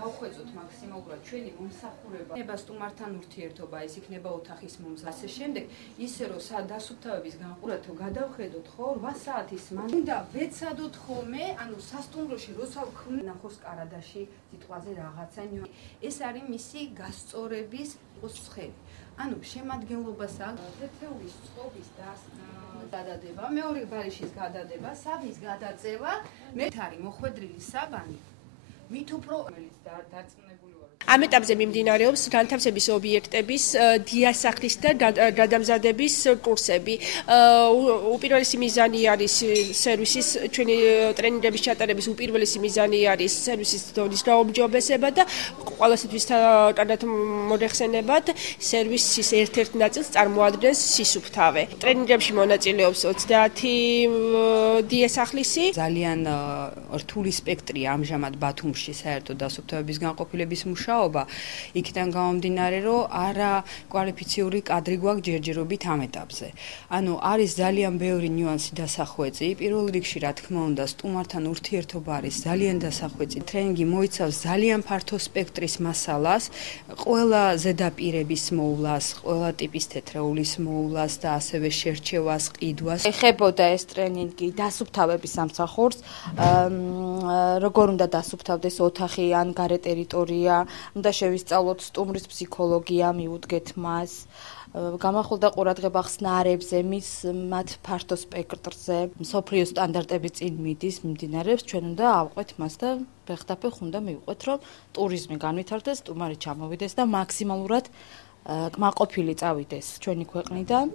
დავხვეწოთ მაქსიმალურად ჩვენი მომსახურება, იქნება სტუმართან ურთიერთობა, ეს იქნება ოთახის მომზადება. ასე შემდეგ, ისე რომ დასუფთავების განყურათო გადავხედოთ, ხო, 8 საათის მანძილზე უნდა ვეცადოთ ხოლმე, ანუ სასტუმროში როცა ვქმნით ნახოს კარადაში სიტყვაზე რაღაცა ნიუანსი. ეს არის მისი გასწორების ცხელი. ანუ შემადგენლობას აქვს თეთრეულის წყობის გადადება, მეორე ბარიშის გადადება, საბის გადაწევა, მეთ არის მოხვედრილი საბანი, მით უფრო რომელიც დარწმუნებული ვარ. ამ ეტაპზე მიმდინარეობს განთავსების ობიექტების დიასახლის და გადამზადების კურსები. უპირველესი მიზანი არის სერვისის ჩვენი ტრენინგების ჩატარების უპირველესი მიზანი არის სერვისის დონის გაუმჯობესება და ყველასთვის კარგად მოიხსენებათ სერვისის ერთ-ერთ ნაწილს წარმოადგენს სისუფთავე. ტრენინგებში მონაწილეობს 30 დიასახლისი. ძალიან რთული სპექტრი ამჟამად ბათუმში საერთოდ დასუფთავების განყოფილების მუშაობა. იქიდან გამომდინარე, რომ არა კვალიფიციური კადრი გვაქვს ჯერჯერობით ამ ეტაპზე. ანუ არის ძალიან ბევრი ნიუანსი დასახვეწი. პირველ რიგში, რა თქმა უნდა, სტუმართან ურთიერთობა არის ძალიან დასახვეწი. ტრენინგი მოიცავს ძალიან ფართო სპექტრის მასალას, ყველა ზედაპირების მოვლას, ყველა ტიპის თეთრეულის მოვლას და ასევე შერჩევას, ყიდვას. ეხებოდა ეს ტრენინგი დასუფთავების სამსახურს, როგორ უნდა დასუფთავდეს ოთახი ან გარე ტერიტორია, უნდა შევისწავლოთ სტუმრის ფსიქოლოგია, მიუდგეთ მას, გამახვილდა ყურადღება ხსნარებზე, მათ ფართო სპექტრზე, მსოფლიო სტანდარტების წინ მიდის, მიმდინარეობს, ჩვენ უნდა ავყვეთ მას და ფეხდაფეხ უნდა მივყვეთ, რომ ტურიზმი განვითარდეს, სტუმარი ჩამოვიდეს და მაქსიმალურად კმაყოფილი წავიდეს ჩვენი ქვეყნიდან.